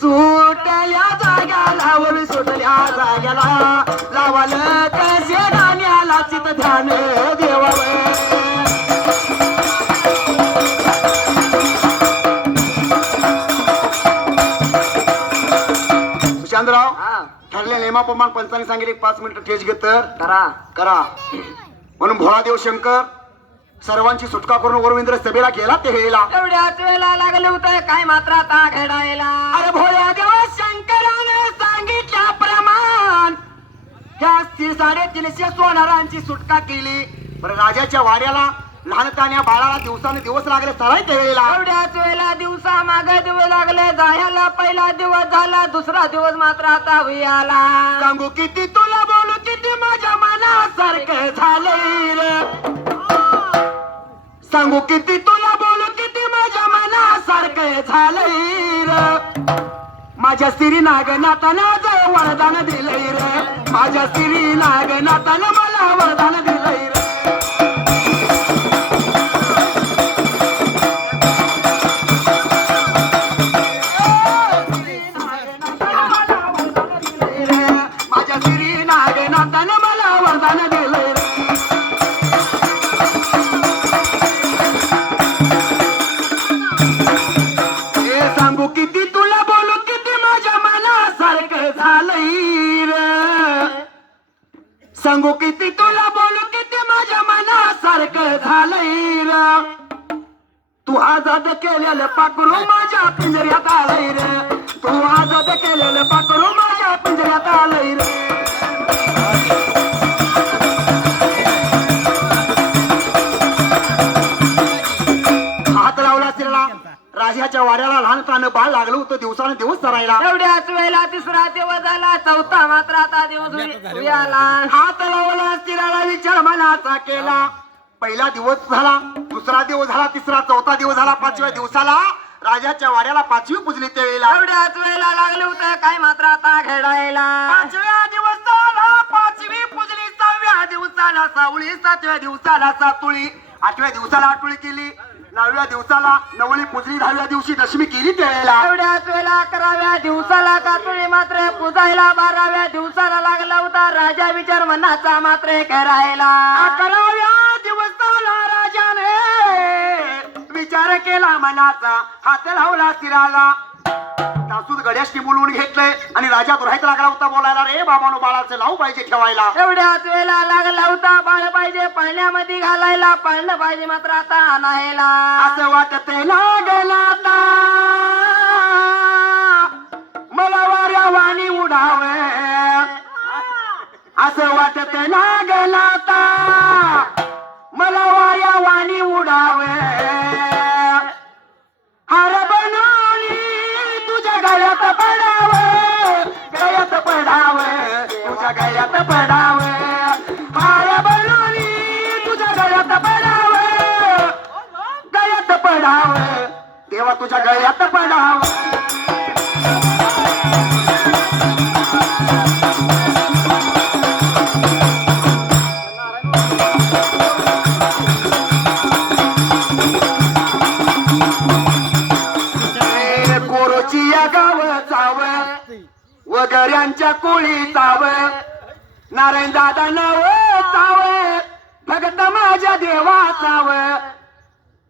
सुटल्या जाग्याला वळी सुटल्या जाग्याला लावालं कसे गाण्याला चित ध्यान देवावं. चंद्रराव ठरल्या नियमाप्रमाणे पंचांनी सांगितले 5 मिनिटं ठेच घेत करा करा म्हणून भोळादेव शंकर सर्वांची सुटका करून वरविंद्र सभेला गेला ते हेला. एवढ्याच वेळेला लागलं होतं काय मात्र आता घडायला. अरे भोळादेव शंकराने सांगितल्याप्रमाणे त्या 350 सोनारांची सुटका केली. बरं राजाच्या वाड्याला लहानतान्या बाळाला दिवसानुदिवस लागले सराय ते वेळेला. एवढ्याच वेळेला दिवसा मागे दिवस लागले जायला. पहिला दिवस झाला दुसरा दिवस मात्र आता हुयाला. सांगू किती तुला बोलू किती माझ्या मनासारखं झालंय रे. सांगू किती तुला बोलू किती माझ्या मनासारखं झालंय रे. माझ्या श्री नागनाथानं जय वरदान दिलंय रे. माझ्या श्री नागनाथानं मला वरदान दिलंय रे. माझ्या श्री नागनाथानं मला वरदान दिलंय रे. सांगू किती तुला बोलू किती माझ्या मनासारखं झालंय रे. सांगू किती तुला बोलू किती माझ्या मनासारखं झालंय रे. तू आजाद केलेलं पाखरू माझ्या पिंजऱ्यात आलंय रे. तू आजाद केलेलं पाखरू माझ्या पिंजऱ्यात आलंय रे. हात लावला शिरला राजाच्या वाड्याला लहानपणानं बाळ लागलं होतं दिवसानं दिवस सरायला. एवढ्याच वेळेला तिसरा दिवस झाला चौथा मात्र आता दिवस हुयाला. हात लावला शिराला विचार मनाचा केला. पहिला दिवस झाला दुसरा दिवस झाला तिसरा चौथा दिवस झाला 5व्या दिवसाला राजाच्या वाड्याला 5वी पुजली त्यावेळेला. एवढ्याच वेळेला लागलं होतं काय मात्र आता घडायला. 5व्या दिवसाला 5वी पुजली. 6व्या दिवसाला 6वळी. 7व्या दिवसाला 7वळी. 8व्या दिवसाला 8वळी केली. 9व्या दिवसाला 9वळी पुजली. 10व्या दिवशी दशमी केली त्यावेळेला. एवढ्याच वेळेला 11व्या दिवसाला कातुळी मात्र पुजायला. 12व्या दिवसाला लागला होता राजा विचार मनाचा मात्र करायला. 11व्या दिवसाला राजाने विचार केला मनाचा. हात लावला शिराला. तासूद गड्याशी बोलवून घेतलंय आणि राजा राहायला लागला होता बोलायला. रे बाबानो बाळाचं नाव पाहिजे ठेवायला. एवढ्याच वेळेला लागला होता बाळ पाहिजे पाळण्यामध्ये घालायला. पाळणं पाहिजे मात्र आता आणायला. असं वाटत लागला आता मला वाऱ्या वाणी उडावे. असं वाटत लागला आता मला वाऱ्या वाणी उडावे. हार बनवली तुझ्या गळ्यात पडावं. गळ्यात पडावं तुझ्या गळ्यात पडावं. हार बनवली तुझ्या गळ्यात पडावं. गळ्यात पडावं तेव्हा तुझ्या गळ्यात पडावं. वगैऱ्यांच्या कोळी चाव. नारायण दादा नाव चाव. भगत माझ्या देवा चाव.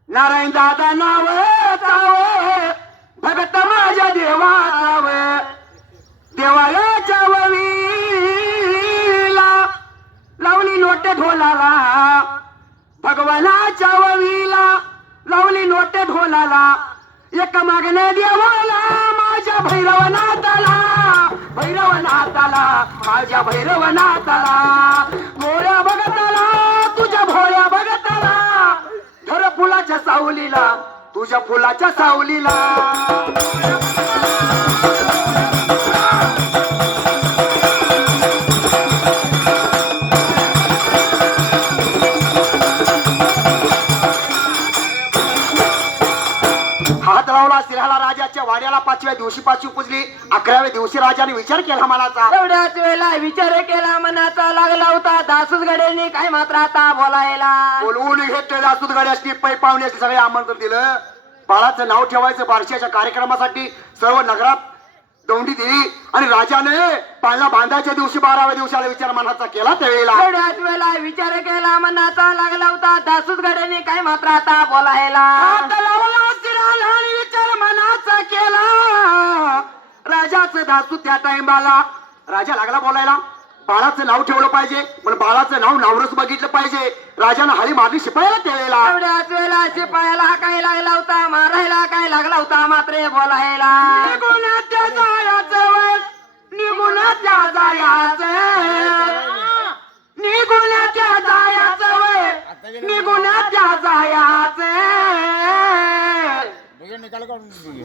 नारायण दादा नाव चाव. भगत माझ्या देवा चाव. देवाळ्याच्या ववीला लावली नोट ढोलाला. भगवानाच्या ववीला लावली नोट ढोलाला. एक मागण्या देवाला माझ्या भैरवनाथाला. भैरवनाथाला माझ्या भैरवनाथाला. भोळ्या भगताला तुझ्या भोळ्या भगताला. धर फुलाच्या सावलीला तुझ्या फुलाच्या सावलीला. हात लावला सिंहाला राजाच्या वाड्याला. 5व्या दिवशी 5वी पुजली. 11व्या दिवशी राजाने विचार केला मनाचा. एवढ्याच वेळेला विचार केला मनाचा लागला होता दासूस गड्यांनी काय मात्र आता बोलायला. बोलवून घेतले दासूस गड्याची पै पाहुण्याचे सगळे आमंत्रण दिलं. बाळाचं नाव ठेवायचं बारशाच्या कार्यक्रमासाठी सर्व नगरात दौंडी दिली आणि राजाने पाळणा बांधायच्या दिवशी 12व्या दिवसाला विचार मनाचा केला त्यावेळेला एवढ्याच वेळेला विचार केला मनाचा लागला होता दासूस गड्याने काय मात्र आता बोलायला हात लावला शिराला आणि विचार मनाचा केला राजाचं दासू त्या टाइमाला राजा लागला बोलायला बाळाचं नाव ठेवलं पाहिजे पण बाळाचं नाव नावरच बघितलं पाहिजे राजानं हाळी मारली शिपायाला त्यावेळेला एवढ्याच वेळेला शिपायाला काय लागला होता मारायला काय लागला होता मात्र बोलायला निघून त्या जायाचं वय निघून त्या जायाचं निघून त्या जायाचं वय निघून त्या जायाचं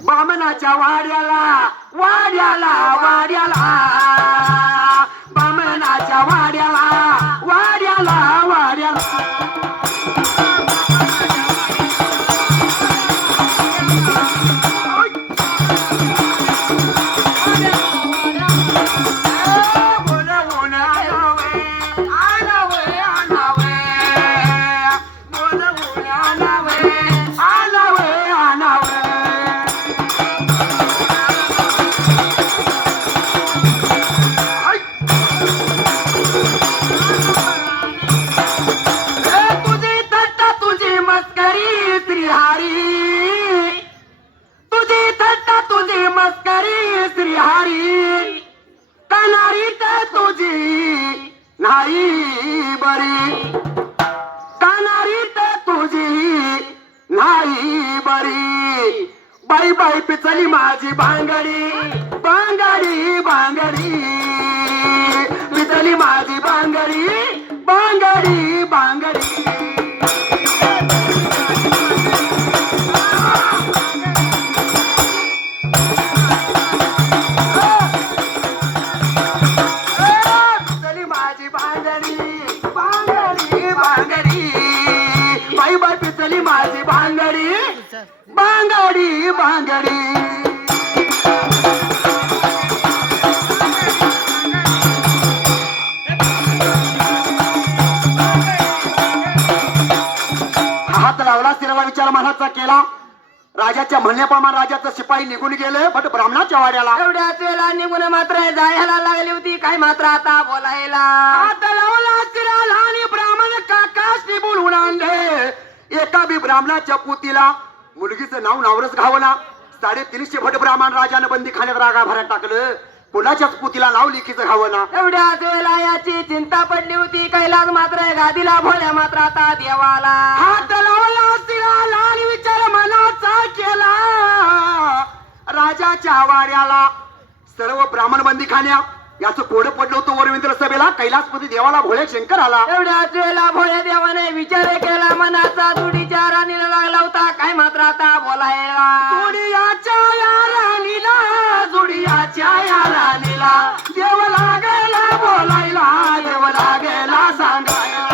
बामणाच्या वाड्याला वाड्याला वाड्याला बामणाच्या वाड्याला वाड्याला वाड्याला बाई बाई पिचली माझी बांगडी बांगडी बांगडी पिचली माझी बांगडी बांगडी बांगडी पिचली माझी बांगडी बांगडी बांगडी बाई बाई पिचली माझी बांगडी बांगडी बांगडी हात लावला शिरवा विचार मनाचा केला राजाच्या म्हणण्याप्रमाणे राजाचं शिपाई निघून गेले पण ब्राह्मणाच्या वाड्याला एवढ्याच वेळेला निघून मात्र जायला लागली होती काय मात्र आता बोलायला हात लावला शिराला आणि ब्राह्मण काकाशी बोलून आणले एका बी ब्राह्मणाच्या पुतीला मुलगीचं नाव नावरच घावना 350 भट ब्राह्मण राजानं बंदी खाण्यात रागा भरात टाकलं कोणाच्याच पुतीला नाव लिखीचं घावना एवढ्याच वेळेला याची चिंता पडली होती कैलास मात्र गादीला भोल्या मात्र आता देवाला हात लावला शिराला आणि विचार मनाचा केला राजाच्या वाड्याला सर्व ब्राह्मण बंदी खाण्या याचं कोड पडलं होतं वरविंद्र सभेला कैलासपती देवाला भोळे शंकर आला एवढ्याच वेळेला भोळे देवाने विचार केला मनाचा दुडीच्या राणीला लागला होता काय मात्र आता बोलायला जोडियाच्या या राणीला जोडियाच्या या राणीला देव लागेला बोलायला देव लागेला सांगायला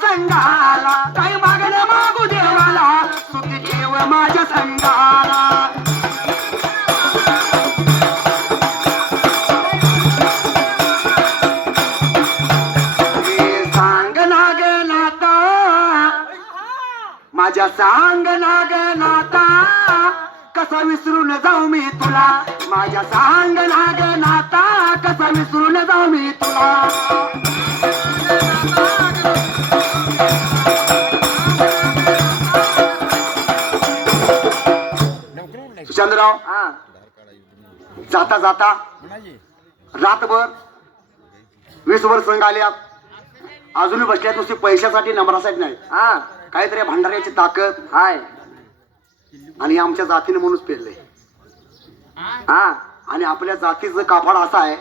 संगाला काही मागणं मागू देवाला सुखी ठेव माझ्या संगाला सांग नाग नाता माझ्या सांग नाग नाता कसा विसरून जाऊ मी तुला माझ्या सांग नाग नाता कसा विसरून जाऊ मी तुला सुशांतराव जाता जाता रातभर 20 वर्ष संघ आल्या अजूनही बसल्यात नुसती पैशासाठी नंबरासाठी नाही काहीतरी भंडाऱ्याची ताकद हाय आणि आमच्या जातीने म्हणूनच पेरले आणि आपल्या जातीचं कापड असा आहे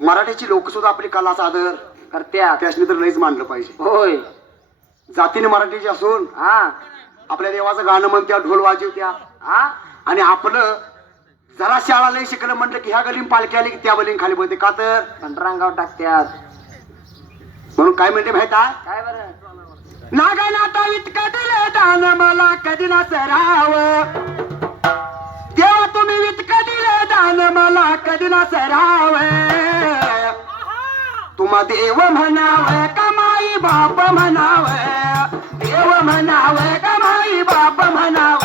मराठीची लोक सुद्धा आपली कला सादर करत्या त्यासनी तर लईच मानलं पाहिजे होय जातीने मराठीची असून आपल्या देवाचं गाणं म्हणत्या ढोल वाजवत्या आणि आपलं जरा शाळा लय शिकलं म्हटलं की ह्या गलीन पालखी आली की त्या गलीन खाली बोलते का तर पंढरांगाव टाकत्यात. म्हणून काय म्हणते माहिती आहे? काय बरं नागनाथा वितकदिले दान मला कधी ना सराव देवा तुम्ही वितकदिले दान मला कधी ना सराव तुम्हा देव म्हणाव कमाई बाप म्हणाव देव म्हणाव कमाई बाप म्हणाव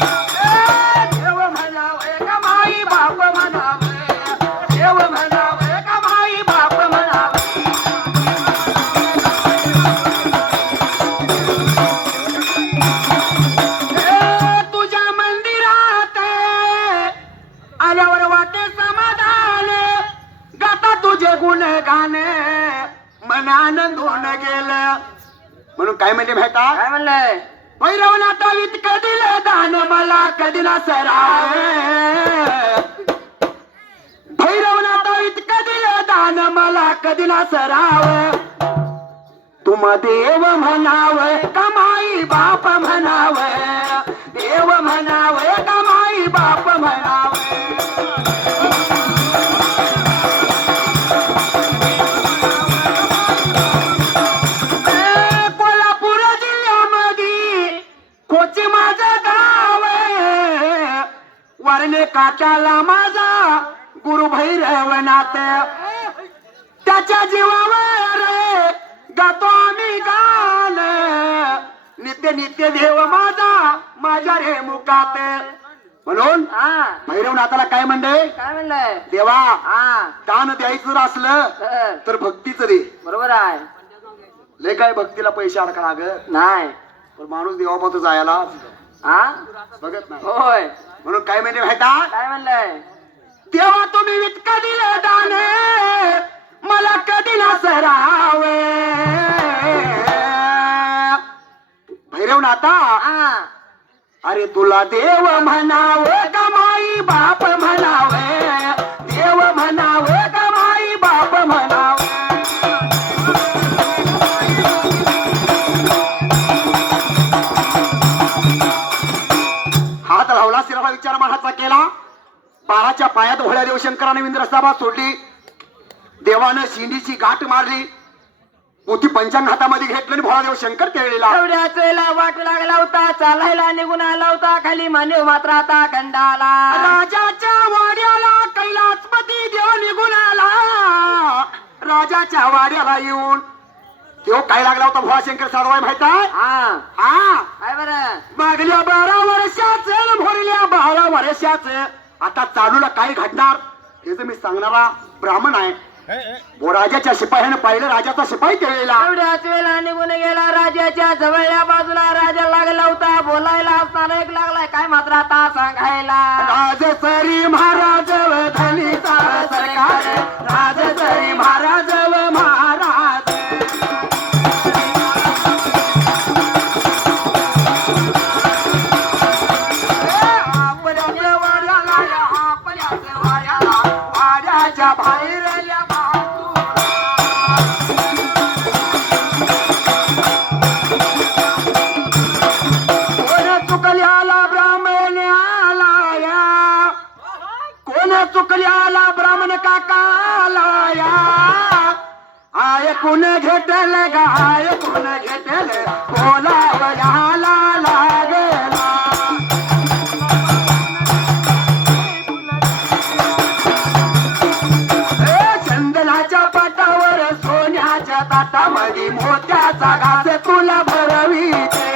देव म्हणाव कमाई बाप म्हणाव देव म्हणाव कमाई बाप म्हणाव तुझ्या मंदिरात आल्यावर वाटे समाधान गाता तुझे गुण गाणे मन आनंदून गेलं म्हणून काय म्हणते माहिती काय म्हणलंय भैरवनाथा वितकं दिलं दान मला कधी ना सराव भैरवनाथा इतकं दिलं दान मला कधी ना सराव तुम देव म्हणाव कमाई बाप म्हणाव देव म्हणाव कमाई बाप म्हणाव कोल्हापूर जिल्ह्यामध्ये कोची माझं गाव वरणे काटाला माझा गुरु भैरवनाथ त्याच्या जीवावर गातो आम्ही गान नित्य नित्य देव माझा माझ्या रे मुखात म्हणून हा भैरवनाथाला काय म्हणले काय म्हणलंय देवा हा दान द्यायचं जर असलं तर तर भक्तीच दे बरोबर आहे लय काय भक्तीला पैसे अडका लागत नाही पण माणूस देवापात जायला हा बघत नाही होय म्हणून काय म्हणते माहिती काय म्हणलंय तेव्हा तुम्ही वितका दिलं दाने मला कधी ना सरावे भैरवनाथा हा अरे तुला देव म्हणाव कमाई बाप म्हणाव देव म्हणाव कमाई बाप म्हणाव हात लावला शिराला विचार मनाचा केला बाळाच्या पायात भोळ्या देवशंकराने इंद्रसभा सोडली देवानं शिंडीची गाठ मारली मोठी पंचांग हातामध्ये घेतलं आणि भोळा देवशंकर केळीला एवढ्याच वेळेला वाटू लागला होता चालायला निघून आला होता खाली मानव मात्र आता गंडाला राजाच्या वाड्याला कैलासपती देव निघून आला राजाच्या वाड्याला येऊन देव काय लागला होता भोळा शंकर साधवाय माहित आहे हा हा काय बरं मागल्या 12 वर्षाचं भरल्या 12 वर्षाचं आता चालूला काय घडणार हे मी सांगणारा ब्राह्मण आहे राजाच्या शिपायाने पाहिलं राजाचा शिपाई केलेला एवढ्याच वेळेला निघून गेला राजाच्या जवळल्या बाजूला राजा लागला होता बोलायला असताना एक लागलाय काय मात्र आता सांगायला राजसरी महाराज धनीचा सरकार राजसरी महाराज महाराज आपल्या वाड्याला वाड्याच्या बाहेर चुकल्याला ब्राह्मण काकालाया आय कोण घेतल गाय कोण घेतल बोलावयाला लागला चंदनाच्या पाटावर सोन्याच्या ताटामध्ये मोत्याचा घास तुला भरवीते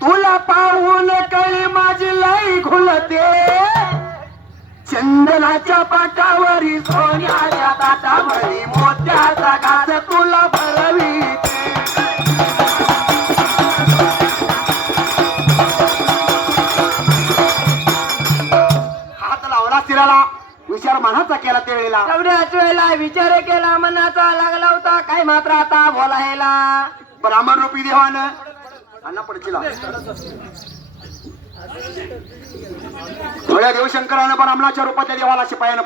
तुला पाहून कळी माझी लई घुलते चंदनाच्या पाटावरी सोन्याच्या ताटावरी मोत्याचा घास तुला भरवीते हात लावला शिराला विचार मनाचा केला त्यावेळेला एवढ्याच वेळेला विचार केला मनाचा लागला होता काय मात्र आता बोलायला ब्राह्मण रूपी देवानं अन्ना पडचिला थोड्या देवशंकरानं पण अमलाच्या रूपातल्या देवाला शिपायानं